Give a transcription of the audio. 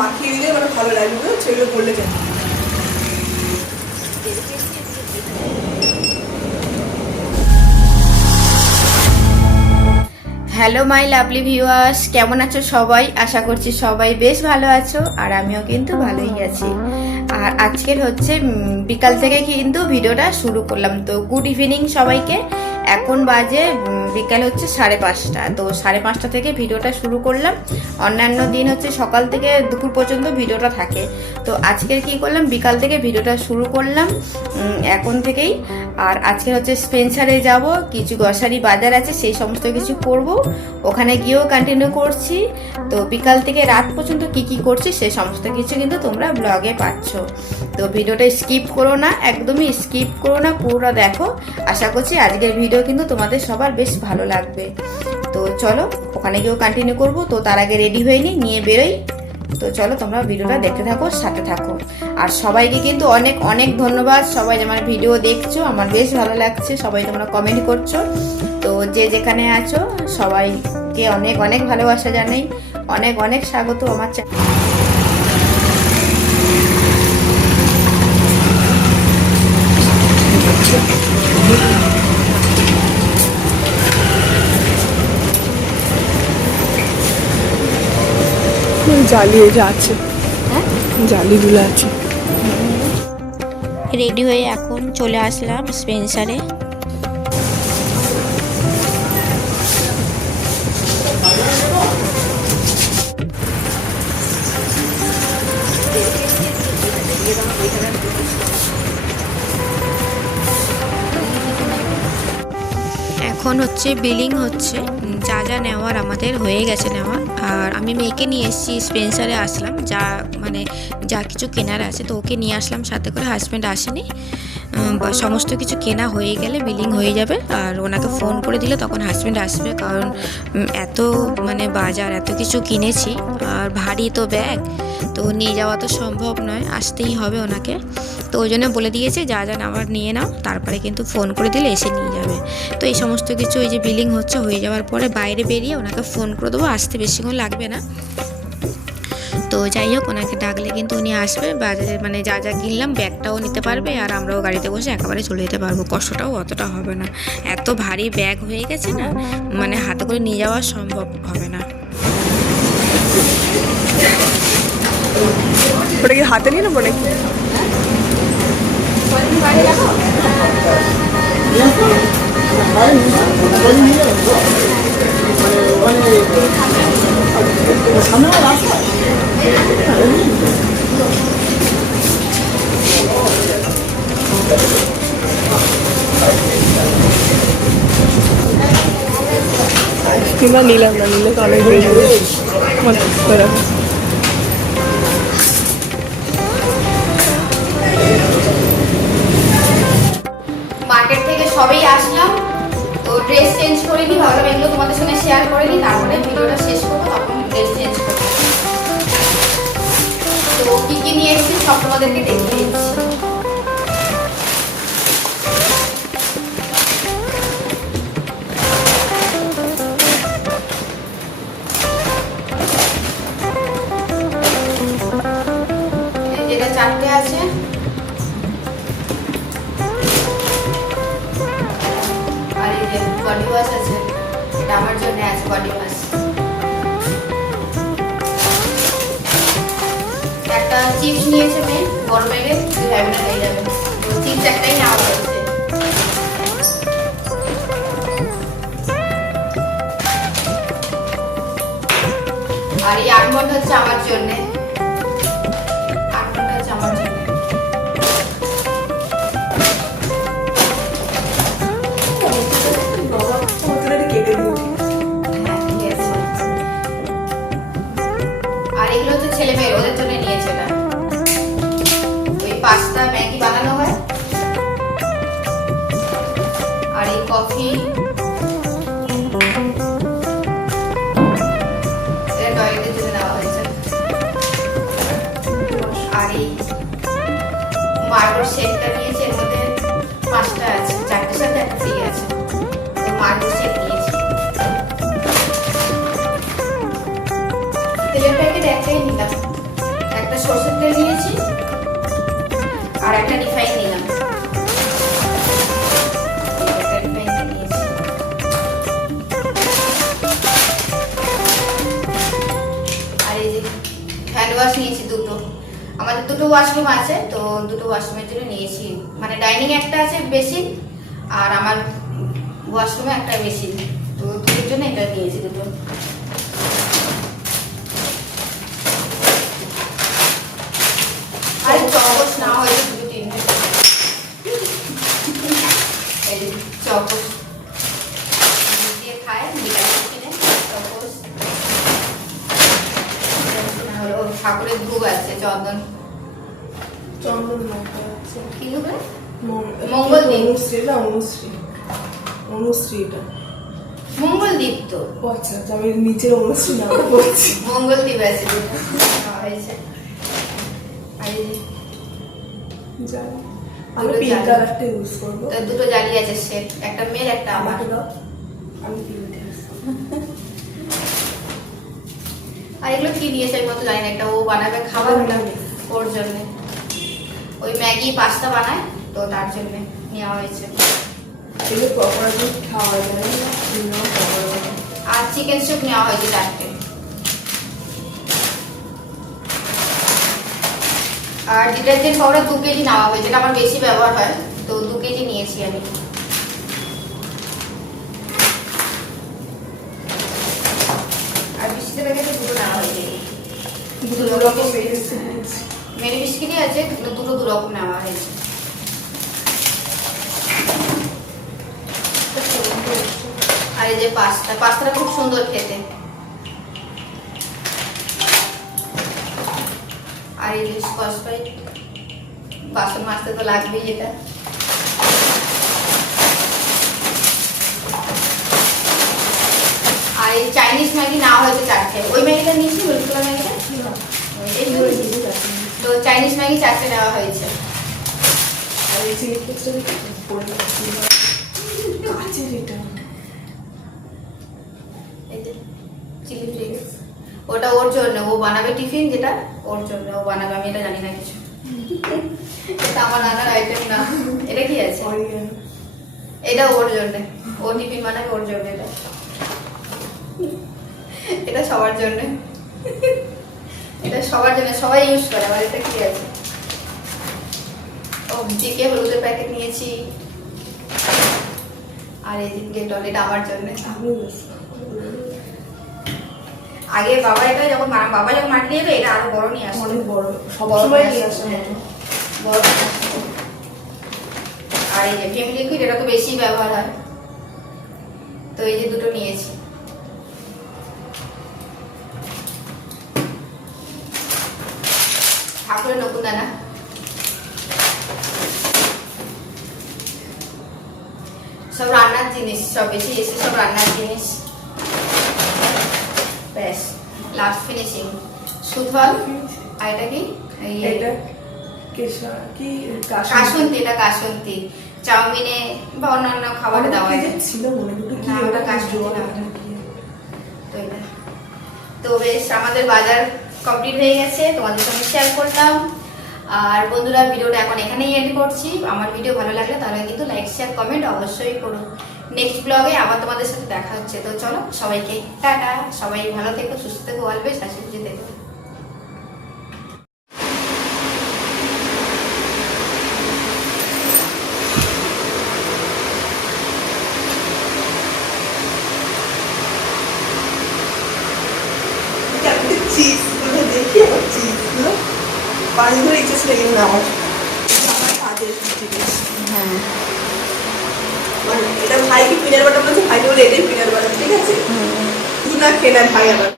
মাখিয়ে দিলে মানে ভালো লাগবে সেগুলো বললে কেন হ্যালো মাই লাভলি ভিউয়ার্স কেমন আছো সবাই? আশা করছি সবাই বেশ ভালো আছো, আর আমিও কিন্তু ভালোই আছি। আর আজকের হচ্ছে বিকাল থেকে কিন্তু ভিডিওটা শুরু করলাম। তো গুড ইভিনিং সবাইকে। এখন বাজে বিকাল হচ্ছে সাড়ে পাঁচটা। তো সাড়ে পাঁচটা থেকে ভিডিওটা শুরু করলাম। অন্যান্য দিন হচ্ছে সকাল থেকে দুপুর পর্যন্ত ভিডিওটা থাকে। তো আজকের কি করলাম? বিকাল থেকে ভিডিওটা শুরু করলাম এখন থেকেই। আর আজকে হচ্ছে স্পেন্সারে যাব, কিছু গ্রসারি বাজার আছে, সেই সমস্ত কিছু করব। ওখানে গিয়েও কন্টিনিউ করছি। তো বিকাল থেকে রাত পর্যন্ত কি কি করছি সেই সমস্ত কিছু কিন্তু তোমরা ব্লগে পাচ্ছ। তো ভিডিওটা স্কিপ করো না, একদমই স্কিপ করো না, পুরোটা দেখো। আশা করছি আজকের ভিডিও কিন্তু তোমাদের সবার বেশ ভালো লাগবে। তো চলো, ওখানে গিয়েও কন্টিনিউ করব। তো তার আগে রেডি হয়ে নি, নিয়ে বেরোই। তো চলো, তোমরা ভিডিওটা দেখতে থাকো, সাথে থাকো। আর সবাইকে কিন্তু অনেক অনেক ধন্যবাদ। সবাই আমার ভিডিও দেখছ, আমার বেশ ভালো লাগছে। সবাই তোমরা কমেন্ট করছ। তো যে যেখানে আছো, সবাইকে অনেক অনেক ভালোবাসা জানাই। অনেক অনেক স্বাগত আমার চ্যানেল জালি এই যে আছে। জালিগুলো আছে। রেডি হয়ে এখন চলে আসলাম স্পেন্সারে। এখন হচ্ছে বিলিং হচ্ছে। যা যা নেওয়ার আমাদের হয়ে গেছে নেওয়া। আর আমি মেয়েকে নিয়ে এসেছি স্পেন্সারে আসলাম। যা মানে যা কিছু কেনার আছে তো ওকে নিয়ে আসলাম। সাথে করে হাজব্যান্ড আসেনি। সমস্ত কিছু কেনা হয়ে গেলে বিলিং হয়ে যাবে। আর ওনাকে ফোন করে দিলে তখন হাজব্যান্ড আসবে। কারণ এত মানে বাজার, এত কিছু কিনেছি। আর ভারী তো ব্যাগ তো নিয়ে যাওয়া তো সম্ভব নয়। আসতেই হবে ওনাকে। ওই জন্য বলে দিয়েছে, যা যা নেওয়ার নিয়ে নাও। তারপরে কিন্তু ফোন করে দিলে এসে নিয়ে যাবে। তো এই সমস্ত কিছু এই যে বিলিং হচ্ছে, হয়ে যাওয়ার পরে বাইরে বেরিয়ে ওনাকে ফোন করে দেবো। আসতে বেশিক্ষণ লাগবে না। তো যাই হোক, ওনাকে ডাকলে কিন্তু উনি আসবে। বাজারে মানে যা যা কিনলাম, ব্যাগটাও নিতে পারবে আর আমরাও গাড়িতে বসে একেবারে চলে যেতে পারব। কষ্টটাও অতটা হবে না। এত ভারী ব্যাগ হয়ে গেছে না মানে হাতে করে নিয়ে যাওয়া সম্ভব হবে না। ওটা কি হাতে নিয়ে নেব নাকি? কিংবা নিলাম না নিলে তো অনেক হয়ে যে বডি ওয়াশ আছে এটা জন্য আছে বডি একটা চিপস নিয়েছে মেয়ে। গরমে রে দুই ভাই বোনে খাই যাবে তো চিপস একটাই নেওয়া হয়েছে আর এই আলমন্ড হচ্ছে আমার জন্য। পাস্তা ম্যাগি বানানো হয়। আর এই কফি। টয়লেটের জন্য হয়েছে। আর এই মার্বল শেকটা নিয়েছে পাঁচটা আছে চারটের সাথে একটা আছে। মার্বল শেক নিয়েছি। তেলের প্যাকেট নিলাম। সরষের তেল নিয়েছি আর একটা রিফাইন নিলাম আর এই যে হ্যান্ড ওয়াশ নিয়েছি দুটো। আমাদের দুটো ওয়াশরুম আছে, তো দুটো ওয়াশরুমের জন্য নিয়েছি। মানে ডাইনিং একটা আছে বেসিন আর আমার ওয়াশরুমে একটা বেসিন তো দুটোর জন্য এটা নিয়েছি দুটো আর চকস না হয়েছে দুটো তিনটে এই যে চকস। দিয়ে খায় বিকালে চকস। ঠাকুরের ধূপ আছে চন্দন। কি মঙ্গলদ্বীপ। অনুশ্রী না অনুশ্রী। অনুশ্রী এটা মঙ্গল দ্বীপ তো আচ্ছা আচ্ছা আমি নিচের অনুশ্রী নাম বলছি। মঙ্গল আছে হয়েছে। আমি পিঙ্ক কালারটা ইউজ করব। তো দুটো জালি আছে সেট একটা মেল একটা আমাকে দাও। আমি করব। আর এগুলো কি দিয়েছে আমি মতো জানি না একটা ও বানাবে খাবার ওর জন্য। ওই ম্যাগি পাস্তা বানায় তো তার জন্য নেওয়া হয়েছে। এগুলো প্রপারলি খাওয়া যায় আর চিকেন স্যুপ নেওয়া হয়েছে চারটে। আর ডিটারজেন্ট পাউডার দু কেজি নেওয়া হয়েছে এটা আমার বেশি ব্যবহার হয় তো দু কেজি নিয়েছি আমি। আর প্যাকেটে দুটো নেওয়া হয়েছে। দুটো রকম মেরি বিস্কিটই আছে দুটো দুটো দু রকম নেওয়া হয়েছে। আর এই যে পাস্তা পাস্তাটা খুব সুন্দর খেতে। আর স্কচ ফ্রাই বাসন মাজতে তো লাগবেই এটা। আর এই চাইনিজ ম্যাগি নেওয়া হয়েছে চারটে। ওই ম্যাগিটা নিয়েছি হলুদ ম্যাগিটা। তো চাইনিজ ম্যাগি চারটে নেওয়া হয়েছে। না। ওটা ওর জন্য ও বানাবে টিফিন যেটা। ওর জন্য বানাবে আমি এটা জানি না কিছু। এটা আমার রান্নার আইটেম না। এটা কি আছে? এটা ওর জন্য। ও টিফিন বানাবে ওর জন্য এটা। এটা সবার জন্য। এটা সবার জন্য। সবাই ইউজ করে আমার এটা কি আছে? ও জিকে হলুদের প্যাকেট নিয়েছি। আর এই ডেটল এটা আমার জন্য। আগে বাবা এটা যখন মা- বাবা যখন মাটি নিয়ে এটা আরও বড় নিয়ে আসতো অনেক বড় সবসময় নিয়ে আসতো, আসে। বড় আর এই যে ফেমি লিকুইড এটা তো বেশি ব্যবহার হয়। তো এই যে দুটো নিয়েছি। ঠাকুরের নকুন দানা। সব রান্নার জিনিস সব বেশি এসে সব রান্নার জিনিস। ব্যাস লাস্ট ফিনিশিং সুথল আর এটা কি এই এটা কেশা কি কাসন্তি এটা কাসন্তি চাউমিনে বা অন্যান্য খাবারে দেওয়া যায় ছিল মনে দুটো কি ওটা না। তো এটা তো বেশ আমাদের বাজার কমপ্লিট হয়ে গেছে। তোমাদের সঙ্গে শেয়ার করলাম। আর বন্ধুরা, ভিডিওটা এখন এখানেই এন্ড করছি। আমার ভিডিও ভালো লাগলে তাহলে কিন্তু লাইক শেয়ার কমেন্ট অবশ্যই করো নেক্সট ব্লগে আবার তোমাদের সাথে দেখা হচ্ছে। তো চলো, সবাইকে টাটা। সবাই ভালো থেকো, সুস্থ থেকো অলবেশ হাসি খুশি থেকো। চিজ গুলো দেখি আমার চিজগুলো ইচ্ছে এগুলো নেওয়ার কাজের জিনিস। হ্যাঁ। মানে এটা ভাইকে পিনার বাটার বলছে ভাই বলে এটাই পিনার বাটার ঠিক আছে? তুই না খেয়ে নেয় ভাই আবার।